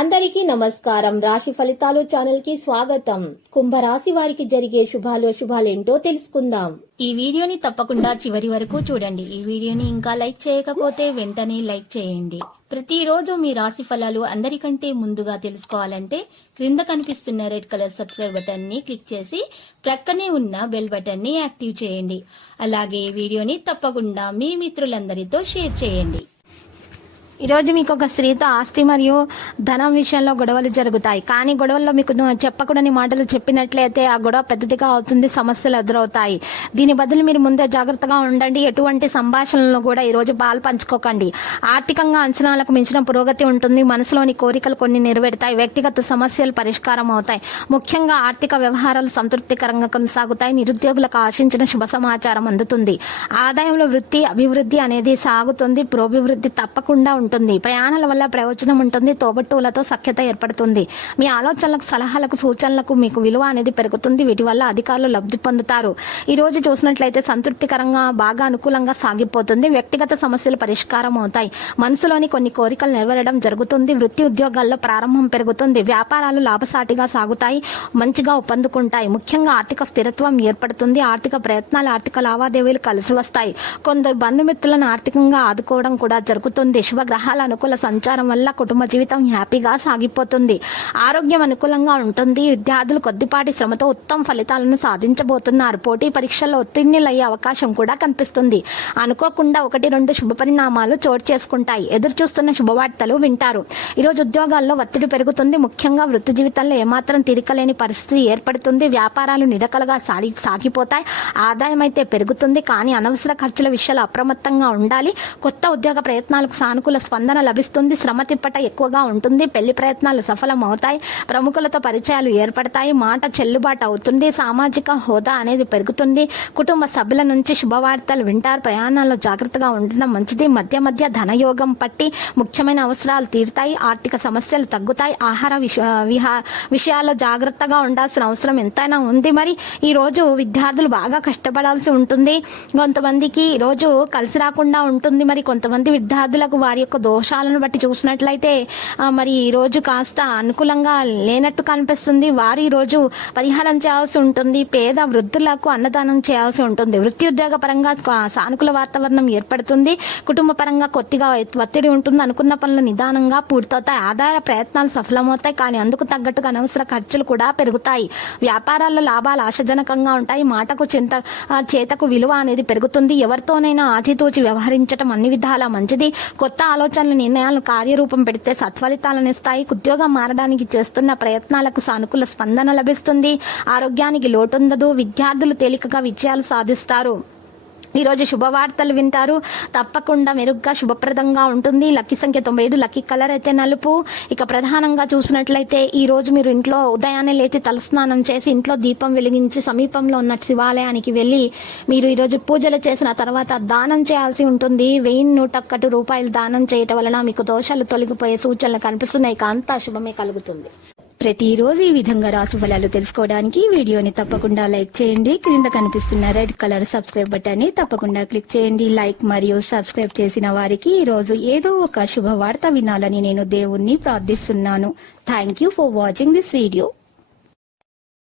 అందరికీ నమస్కారం. రాశి ఫలితాలు ఛానల్ కి స్వాగతం. కుంభరాశి వారికి జరిగే శుభాలేంటో తెలుసుకుందాం. ఈ వీడియోని తప్పకుండా చివరి వరకు చూడండి. ఈ వీడియోని ఇంకా లైక్ చేయకపోతే వెంటనే లైక్ చేయండి. ప్రతిరోజు మీ రాశి ఫలాలు అందరికంటే ముందుగా తెలుసుకోవాలంటే క్రింద కనిపిస్తున్న రెడ్ కలర్ సబ్స్క్రైబ్ బటన్ ని క్లిక్ చేసి ప్రక్కనే ఉన్న బెల్ బటన్ ని యాక్టివ్ చేయండి. అలాగే ఈ వీడియోని తప్పకుండా మీ మిత్రులందరితో షేర్ చేయండి. ఈరోజు మీకు ఒక స్త్రీతో ఆస్తి మరియు ధనం విషయంలో గొడవలు జరుగుతాయి. కానీ గొడవల్లో మీకు చెప్పకూడని మాటలు చెప్పినట్లయితే ఆ గొడవ పెద్దదిగా అవుతుంది, సమస్యలు ఎదురవుతాయి. దీని బదులు మీరు ముందే జాగ్రత్తగా ఉండండి. ఎటువంటి సంభాషణలను కూడా ఈరోజు పాలు పంచుకోకండి. ఆర్థికంగా అంచనాలకు మించిన పురోగతి ఉంటుంది. మనసులోని కోరికలు కొన్ని నెరవేరుతాయి. వ్యక్తిగత సమస్యలు పరిష్కారం అవుతాయి. ముఖ్యంగా ఆర్థిక వ్యవహారాలు సంతృప్తికరంగా కొనసాగుతాయి. నిరుద్యోగులకు ఆశించిన శుభ సమాచారం అందుతుంది. ఆదాయంలో వృత్తి అభివృద్ధి అనేది సాగుతుంది. పురోభివృద్ధి తప్పకుండా ఉంటుంది. ప్రయాణాల వల్ల ప్రయోజనం ఉంటుంది. తోబట్టువులతో సఖ్యత ఏర్పడుతుంది. మీ ఆలోచనలకు, సలహాలకు, సూచనలకు మీకు విలువ అనేది పెరుగుతుంది. వీటి వల్ల అధికారులు లబ్ధి పొందుతారు. ఈ రోజు చూసినట్లయితే సంతృప్తికరంగా బాగా అనుకూలంగా సాగిపోతుంది. వ్యక్తిగత సమస్యలు పరిష్కారం అవుతాయి. మనసులోని కొన్ని కోరికలు నెరవేరడం జరుగుతుంది. వృత్తి ఉద్యోగాల్లో ప్రారంభం పెరుగుతుంది. వ్యాపారాలు లాభసాటిగా సాగుతాయి, మంచిగా ఒప్పందుకుంటాయి. ముఖ్యంగా ఆర్థిక స్థిరత్వం ఏర్పడుతుంది. ఆర్థిక ప్రయత్నాలు, ఆర్థిక లావాదేవీలు కలిసి వస్తాయి. కొందరు బంధుమిత్రులను ఆర్థికంగా ఆదుకోవడం కూడా జరుగుతుంది. శుభగ్రహాల అనుకూల సంచారం వల్ల కుటుంబ జీవితం హ్యాపీగా సాగిపోతుంది. ఆరోగ్యం అనుకూలంగా ఉంటుంది. విద్యార్థులు కొద్దిపాటి శ్రమతో ఉత్తమ ఫలితాలను సాధించబోతున్నారు. పోటీ పరీక్షల్లో ఉత్తీర్ణులయ్యే అవకాశం కూడా కనిపిస్తుంది. అనుకోకుండా 1-2 శుభ పరిణామాలు చోటు చేసుకుంటాయి. ఎదురు చూస్తున్న శుభవార్తలు వింటారు. ఈరోజు ఉద్యోగాల్లో ఒత్తిడి పెరుగుతుంది. ముఖ్యంగా వృత్తి జీవితంలో ఏమాత్రం తీరికలేని పరిస్థితి ఏర్పడుతుంది. వ్యాపారాలు నిరకలుగా సాగిపోతాయి. ఆదాయం అయితే పెరుగుతుంది. కానీ అనవసర ఖర్చుల విషయాలు అప్రమత్తంగా ఉండాలి. కొత్త ఉద్యోగ ప్రయత్నాలకు సానుకూల స్పందన లభిస్తుంది. శ్రమ తిప్పట ఎక్కువగా ఉంటుంది. పెళ్లి ప్రయత్నాలు సఫలం అవుతాయి. ప్రముఖులతో పరిచయాలు ఏర్పడతాయి. మాట చెల్లుబాటు అవుతుంది. సామాజిక హోదా అనేది పెరుగుతుంది. కుటుంబ సభ్యుల నుంచి శుభవార్తలు వింటారు. ప్రయాణాల్లో జాగ్రత్తగా ఉండడం మంచిది. మధ్య మధ్య ధనయోగం పట్టి ముఖ్యమైన అవసరాలు తీరుతాయి. ఆర్థిక సమస్యలు తగ్గుతాయి. ఆహార విషయాల్లో జాగ్రత్తగా ఉండాల్సిన అవసరం ఎంతైనా ఉంది. మరి ఈ రోజు విద్యార్థులు బాగా కష్టపడాల్సి ఉంటుంది. కొంతమందికి ఈ రోజు కలిసి రాకుండా ఉంటుంది. మరి కొంతమంది విద్యార్థులకు వారి యొక్క దోషాలను బట్టి చూసినట్లయితే మరి ఈ రోజు కాస్త అనుకూలంగా లేనట్టు కనిపిస్తుంది. వారు ఈ రోజు పరిహారం చేయాల్సి ఉంటుంది. పేద వృద్ధులకు అన్నదానం చేయాల్సి ఉంటుంది. వృత్తి ఉద్యోగ పరంగా సానుకూల వాతావరణం ఏర్పడుతుంది. కుటుంబ పరంగా కొద్దిగా ఒత్తిడి ఉంటుంది. అనుకున్న పనులు నిదానంగా పూర్తవుతాయి. ఆదాయ ప్రయత్నాలు సఫలమవుతాయి. కానీ అందుకు తగ్గట్టుగా అనవసర ఖర్చులు కూడా పెరుగుతాయి. వ్యాపారాల్లో లాభాలు ఆశాజనకంగా ఉంటాయి. మాటకు చేతకు విలువ అనేది పెరుగుతుంది. ఎవరితోనైనా ఆచితూచి వ్యవహరించడం అన్ని విధాలా మంచిది. కొత్త ఆలోచనలు, నిర్ణయాలను కార్యరూపం పెడితే సత్ఫలితాలను ఇస్తాయి. ఉద్యోగం మారడానికి చేస్తున్న ప్రయత్నాలకు సానుకూల స్పందన లభిస్తుంది. ఆరోగ్యానికి లోటుండదు. విద్యార్థులు తేలికగా విజయాలు సాధిస్తారు. ఈరోజు శుభవార్తలు వింటారు. తప్పకుండా మెరుగ్గా శుభప్రదంగా ఉంటుంది. లక్కీ సంఖ్య 97, లక్కీ కలర్ అయితే నలుపు. ఇక ప్రధానంగా చూసినట్లయితే ఈ రోజు మీరు ఇంట్లో ఉదయాన్నే లేచి తలస్నానం చేసి ఇంట్లో దీపం వెలిగించి సమీపంలో ఉన్న శివాలయానికి వెళ్ళి మీరు ఈరోజు పూజలు చేసిన తర్వాత దానం చేయాల్సి ఉంటుంది. 1101 రూపాయలు దానం చేయటం వలన మీకు దోషాలు తొలగిపోయే సూచనలు కనిపిస్తున్నాయి. అంతా శుభమే కలుగుతుంది. ప్రతిరోజు ఈ విధంగా రాశి ఫలాలు తెలుసుకోవడానికి వీడియోని తప్పకుండా లైక్ చేయండి. క్రింద కనిపిస్తున్న రెడ్ కలర్ సబ్స్క్రైబ్ బటన్ ని తప్పకుండా క్లిక్ చేయండి. లైక్ మరియు సబ్స్క్రైబ్ చేసిన వారికి ఈ రోజు ఏదో ఒక శుభవార్త వినాలని నేను దేవుణ్ణి ప్రార్థిస్తున్నాను. Thank you for watching this video.